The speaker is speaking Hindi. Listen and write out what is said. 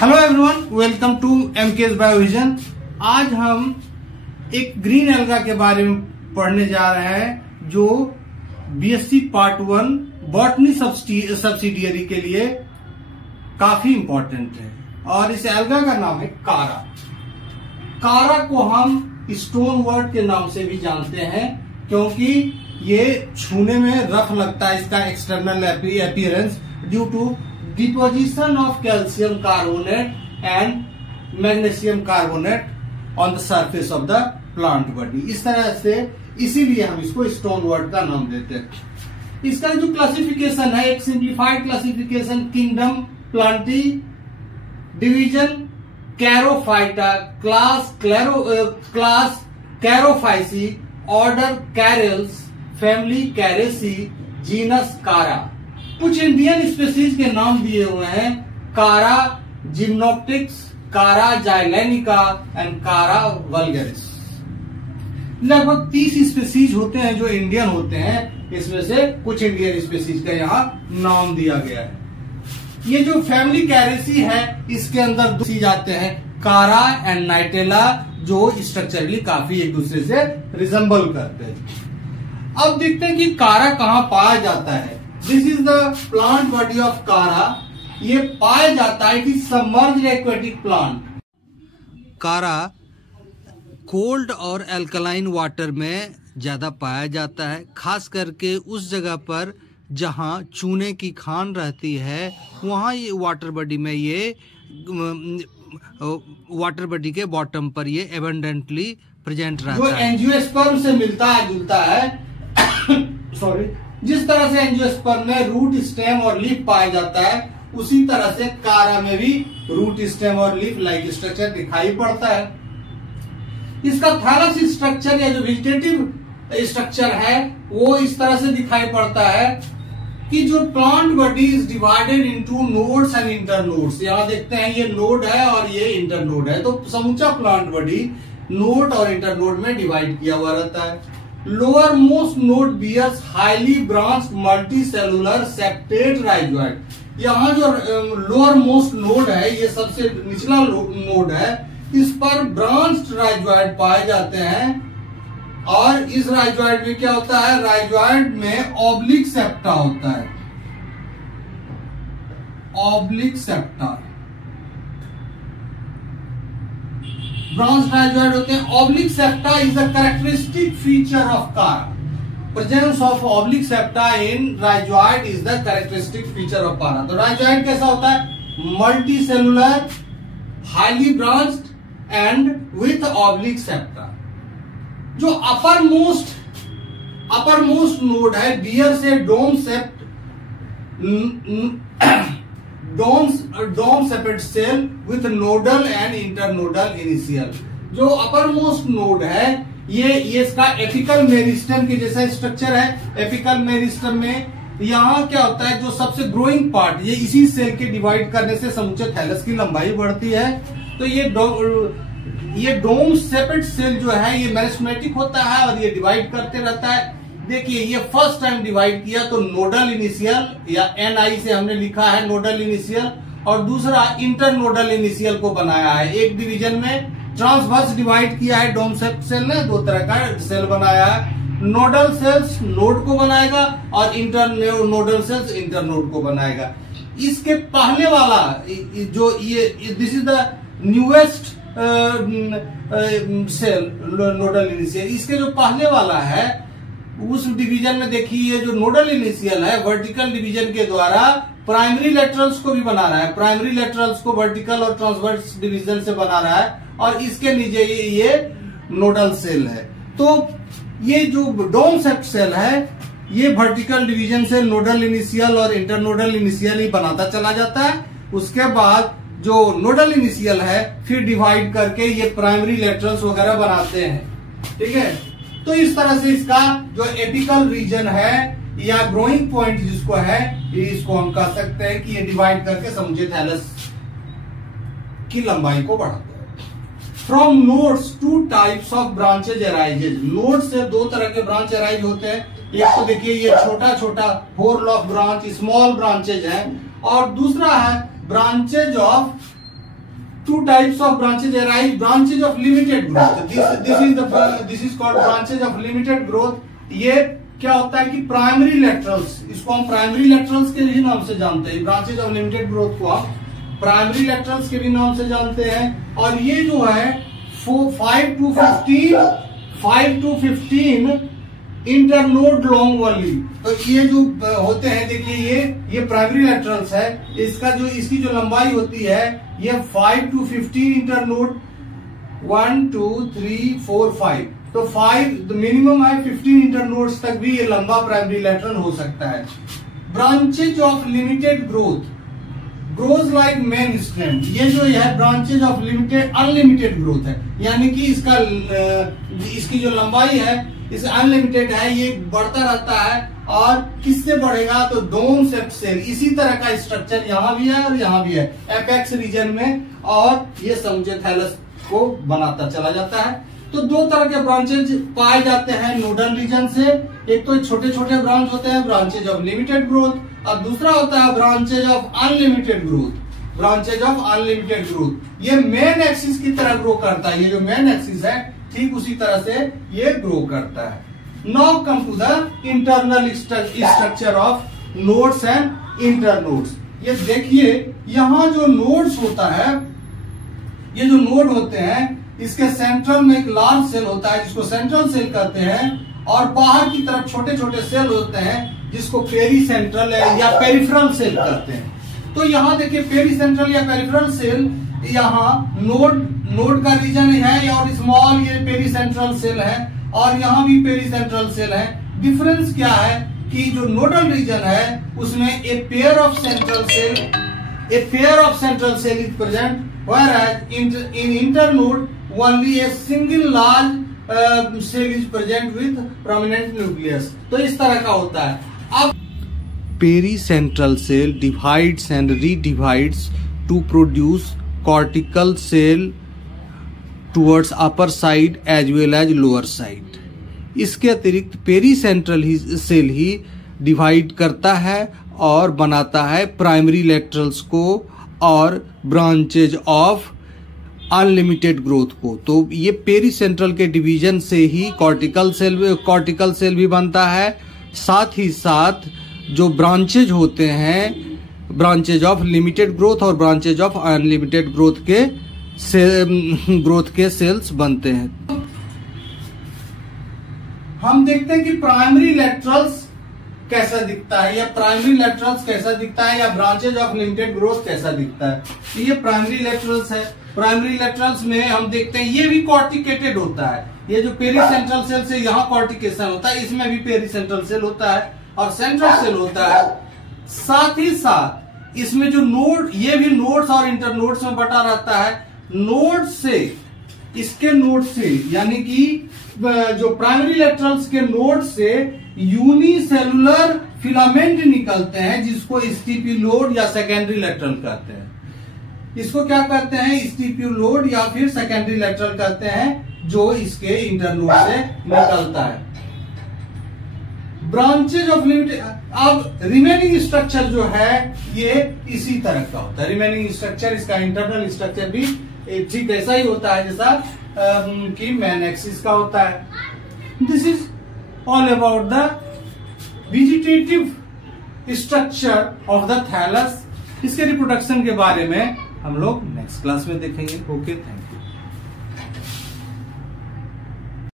Hello everyone, welcome to MKS Biovision. आज हम एक ग्रीन एल्गा के बारे में पढ़ने जा रहे हैं जो बीएससी पार्ट 1 बॉटनी सब्सिडियरी के लिए काफी इंपॉर्टेंट है। और इस एल्गा का नाम है कारा। कारा को हम स्टोन वर्ड के नाम से भी जानते हैं क्योंकि ये छूने में रफ लगता है। इसका external appearance due to deposition of calcium carbonate and magnesium carbonate on the surface of the plant body. इस तरह से इसीलिए हम इसको स्टोन वर्ड का नाम देते हैं। इसका जो क्लासिफिकेशन है, एक simplified classification, kingdom Plantae, division Charophyta, class Charophyceae, order Charales, family Characeae, genus Chara. कुछ इंडियन स्पीसीज के नाम दिए हुए हैं, कारा जिम्नोप्टिक्स, कारा जाइलेनिका एंड कारा वल्गरिस। लगभग 30 स्पीसीज होते हैं जो इंडियन होते हैं। इसमें से कुछ इंडियन स्पीसीज का यहाँ नाम दिया गया है। ये जो फैमिली कैरेसी है, इसके अंदर दो चीज आते हैं, कारा एंड नाइटेला, जो स्ट्रक्चरली काफी एक दूसरे से रिजेंबल करते हैं। अब देखते हैं कि कारा कहाँ पाया जाता है। This is the plant body of कारा। ये पाया जाता है कि सबमर्ज्ड एक्वेटिक प्लांट। कारा कोल्ड और एल्कलाइन वाटर में ज्यादा पाया जाता है, खास करके उस जगह पर जहां चूने की खान रहती है, वहां ये वाटर बॉडी में ये वाटर बॉडी के बॉटम पर ये एबंडेंटली प्रेजेंट रहता है। एंजियोस्पर्म से मिलता है जुलता है सॉरी, जिस तरह से एंजियोस्पर्म में रूट, स्टेम और लीफ पाया जाता है, उसी तरह से कारा में भी रूट, स्टेम और लीफ लाइक स्ट्रक्चर दिखाई पड़ता है। इसका थैलस स्ट्रक्चर या जो वेजिटेटिव स्ट्रक्चर है वो इस तरह से दिखाई पड़ता है कि जो plant body is divided into nodes and internodes. यहाँ देखते हैं ये नोड है और ये इंटरनोड है, तो समूचा प्लांट बॉडी नोड और इंटरनोड में डिवाइड किया हुआ रहता है। Lowermost node bears highly branched multicellular septate rhizoid. यहाँ जो लोअर मोस्ट नोड है, ये सबसे निचला नोड है, इस पर ब्रांच्ड राइजोइड पाए जाते हैं। और इस राइजोइड में क्या होता है, राइजोइड में ऑब्लिक सेप्टा होता है, ऑब्लिक सेप्टा। ब्रांच राइजोइड होते हैं। Oblique septa is a characteristic feature of Chara. Presence of oblique septa in rhizoid is the characteristic feature of Chara. तो राइजोइड कैसा होता है, multi cellular, highly branched and with oblique septa. जो अपर मोस्ट नोड है, bears dome shaped, dome shaped cell with nodal and internodal initial. जो अपर मोस्ट नोड है, ये इसका एपिकल मेरिस्टम के जैसा स्ट्रक्चर है। एपिकल मेरिस्टम में यहाँ क्या होता है, जो सबसे ग्रोइंग पार्ट, ये इसी सेल के डिवाइड करने से समूचे थैलस की लंबाई बढ़ती है। तो ये डोम सेपेट सेल जो है ये मेरिस्टेमेटिक होता है और ये डिवाइड करते रहता है। देखिए, ये फर्स्ट टाइम डिवाइड किया तो नोडल इनिशियल या एनआई से हमने लिखा है नोडल इनिशियल, और दूसरा इंटरनोडल इनिशियल को बनाया है। एक डिवीजन में ट्रांसवर्स डिवाइड किया है डोम सेप्ट सेल ने, दो तरह का सेल बनाया है। नोडल सेल्स नोड को बनाएगा और इंटरनोडल सेल्स इंटरनोड को बनाएगा। इसके पहले वाला जो ये this is the newest cell nodal initial. इसके जो पहले वाला है उस डिवीजन में देखिए, ये जो नोडल इनिशियल है वर्टिकल डिवीजन के द्वारा प्राइमरी लेटरल्स को भी बना रहा है। प्राइमरी लेटरल्स को वर्टिकल और ट्रांसवर्स डिवीजन से बना रहा है, और इसके नीचे ये नोडल सेल है। तो ये जो डोम सेप्ट सेल है, ये वर्टिकल डिवीजन से नोडल इनिशियल और इंटरनोडल इनिशियल ही बनाता चला जाता है। उसके बाद जो नोडल इनिशियल है फिर डिवाइड करके ये प्राइमरी लेटरल्स वगैरह बनाते हैं। ठीक है, तो इस तरह से इसका जो एपिकल रीजन है या ग्रोइंग पॉइंट जिसको है, इसको हम कह सकते हैं कि ये डिवाइड करके समूचे थैलस की लंबाई को बढ़ाता है। From nodes two types of branches arises. Node से दो तरह के ब्रांच अराइज होते हैं। एक तो देखिए ये छोटा छोटा होर्ल ऑफ ब्रांच, स्मॉल ब्रांचेज है, और दूसरा है branches of two types of branches arise. Branches of limited growth. This is called branches of limited growth. ये क्या होता है कि प्राइमरी लेटरल्स, इसको हम प्राइमरी लेटरल्स के भी नाम से जानते हैं। ब्रांचेज ऑफ लिमिटेड ग्रोथ को हम प्राइमरी लेटरल्स के भी नाम से जानते हैं। और ये जो है 5 to 15 इंटरनोड लॉन्ग वाली, तो ये जो होते हैं, देखिए ये प्राइमरी लेटरल्स है। इसकी जो लंबाई होती है ये 5 to 15 इंटरनोड, 1 2 3 4 5, तो 5 मिनिमम है 15 इंटरनोड्स तक भी ये लंबा प्राइमरी लेटरल हो सकता है। Branches of limited growth grows like main stem, ये जो है branches of limited unlimited growth है, यानी कि इसकी जो लंबाई है इस अनलिमिटेड है, ये बढ़ता रहता है। और किससे बढ़ेगा, तो डोम शेप्ड सेल, इसी तरह का स्ट्रक्चर यहाँ भी है और यहाँ भी है एपेक्स रीजन में, और ये समोथैलेमस को बनाता चला जाता है। तो दो तरह के ब्रांचेज पाए जाते हैं नोडल रीजन से। एक तो छोटे छोटे ब्रांच होते हैं ब्रांचेज ऑफ लिमिटेड ग्रोथ, और दूसरा होता है branches of unlimited growth. Branches of unlimited growth ये मेन एक्सिस की तरह ग्रो करता है, ये जो मेन एक्सिस है ठीक उसी तरह से ये ग्रो करता है। Now come to the internal structure of nodes and internodes. ये देखिए यहाँ जो नोड्स होता है, ये जो नोड होते हैं इसके सेंट्रल में एक लार्ज सेल होता है जिसको सेंट्रल सेल कहते हैं, और बाहर की तरफ छोटे छोटे सेल होते हैं जिसको पेरी सेंट्रल या पेरिफेरल सेल कहते हैं। तो यहाँ देखिए पेरी सेंट्रल या पेरिफेरल सेल, यहाँ नोड का रीजन है और स्मॉल ये पेरी सेंट्रल सेल है, और यहाँ भी पेरी सेंट्रल सेल है। डिफरेंस क्या है कि जो नोडल रीजन है उसमें a pair of central cell is present, whereas in internode only a single large cell is present with prominent nucleus। तो इस तरह का होता है। अब पेरीसेंट्रल cell divides and redivides to produce cortical cell towards upper side as well as lower side। इसके अतिरिक्त पेरीसेंट्रल सेल ही डिवाइड करता है और बनाता है प्राइमरी लेटरल्स को और ब्रांचेज ऑफ अनलिमिटेड ग्रोथ को। तो ये पेरीसेंट्रल के डिवीजन से ही कॉर्टिकल सेल भी बनता है, साथ ही साथ जो ब्रांचेज होते हैं ब्रांचेज ऑफ लिमिटेड ग्रोथ और ब्रांचेज ऑफ अनलिमिटेड ग्रोथ के सेल्स बनते हैं। हम देखते हैं कि प्राइमरी लेटरल्स कैसा दिखता है, या प्राइमरी लेटरल्स कैसा दिखता है, या ब्रांचेज ऑफ लिमिटेड ग्रोथ कैसा दिखता है। तो ये प्राइमरी लेटरल्स है। प्राइमरी लेटरल्स में हम देखते हैं ये भी कॉर्टिकेटेड होता है। ये जो पेरीसेंट्रल सेल से यहाँ कॉर्टिकेशन होता है, इसमें भी पेरीसेंट्रल सेल होता है और सेंट्रल सेल होता है। साथ ही साथ इसमें जो नोड, ये भी नोड्स और इंटरनोड्स में बटा रहता है। नोड से, इसके नोड से, यानी कि जो प्राइमरी लेटरल्स के नोड से यूनिसेलुलर फिलामेंट निकलते हैं जिसको स्टिप्यूलोड या सेकेंडरी लेटरल कहते हैं। इसको क्या कहते हैं, स्टिप्यूलोड या फिर सेकेंडरी लेटरल कहते हैं, जो इसके इंटरनोड से निकलता है। ब्रांचेज ऑफ लिमिटेड, अब रिमेनिंग स्ट्रक्चर जो है ये इसी तरह का होता है। रिमेनिंग स्ट्रक्चर, इसका इंटरनल स्ट्रक्चर भी ठीक ऐसा ही होता है जैसा कि मेन एक्सिस का होता है। This is all about the vegetative structure of the thallus. इसके रिप्रोडक्शन के बारे में हम लोग नेक्स्ट क्लास में देखेंगे। Okay, thank you.